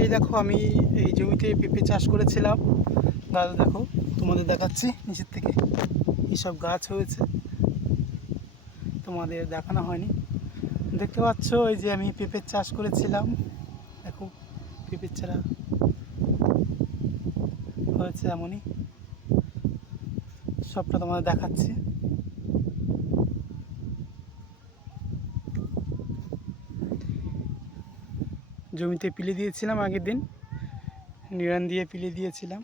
এই দেখো আমি এই জমিতে পেঁপে চাষ করেছিলাম। গাছ দেখো, তোমাদের দেখাচ্ছি নিচের থেকে এইসব গাছ হয়েছে, তোমাদের দেখানো হয়নি। দেখতে পাচ্ছ এই যে আমি পেঁপের চাষ করেছিলাম, দেখো পেঁপের চারা হয়েছে এমনই, সবটা তোমাদের দেখাচ্ছি। জমিতে পিলে দিয়েছিলাম আগের দিন, নিড়ান দিয়ে পিলে দিয়েছিলাম।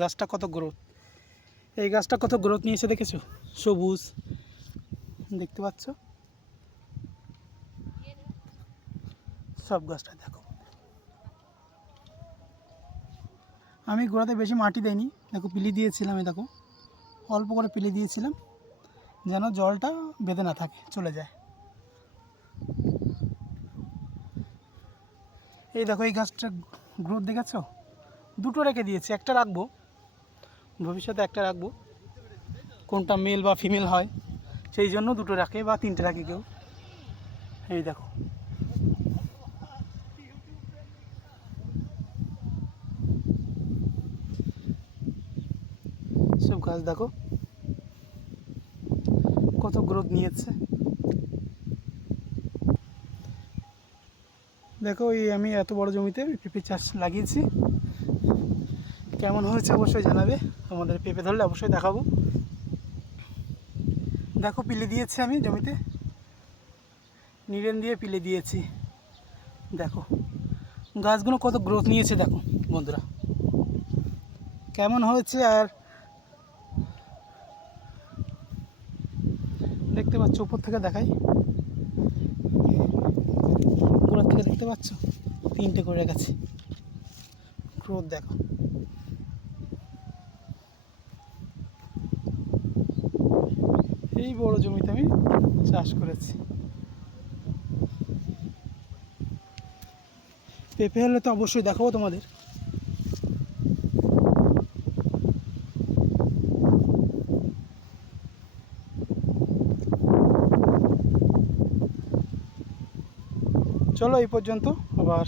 গাছটা কত গ্রোথ, এই গাছটা কত গ্রোথ নিয়েছে দেখেছো, সবুজ দেখতে পাচ্ছ। সব গাছটা দেখো, আমি গোড়াতে বেশি মাটি দেয়নি, দেখো পিলি দিয়েছিলাম, এই দেখো অল্প করে পিলি দিয়েছিলাম যেন জলটা বেঁধে না থাকে, চলে যায়। এই দেখো এই গাছটার গ্রোথ দেখেছো, দুটো রেখে দিয়েছি, একটা রাখবো ভবিষ্যতে, একটা রাখবো, কোনটা মেল বা ফিমেল হয় সেই জন্য দুটো রাখে বা তিনটে রাখে কেউ। এই দেখো সব গাছ দেখো কত গ্রোথ নিয়েছে। দেখো এই আমি এত বড় জমিতে পেঁপে চাষ লাগিয়েছি, কেমন হয়েছে অবশ্যই জানাবে, তোমাদের পেঁপে ধরলে অবশ্যই দেখাবো। দেখো পিলে দিয়েছি আমি জমিতে, নিড়েন দিয়ে পিলে দিয়েছি, দেখো গাছগুলো কত গ্রোথ নিয়েছে দেখো বন্ধুরা, কেমন হয়েছে। আর দেখতে পাচ্ছ উপর থেকে দেখাই, উপর থেকে দেখতে পাচ্ছ তিনটে করে রেখেছি, গ্রোথ দেখো। এই বড় জমিতে আমি চাষ করেছি, পেঁপে হলে তো অবশ্যই দেখাবো তোমাদের। চলো এই পর্যন্ত, আবার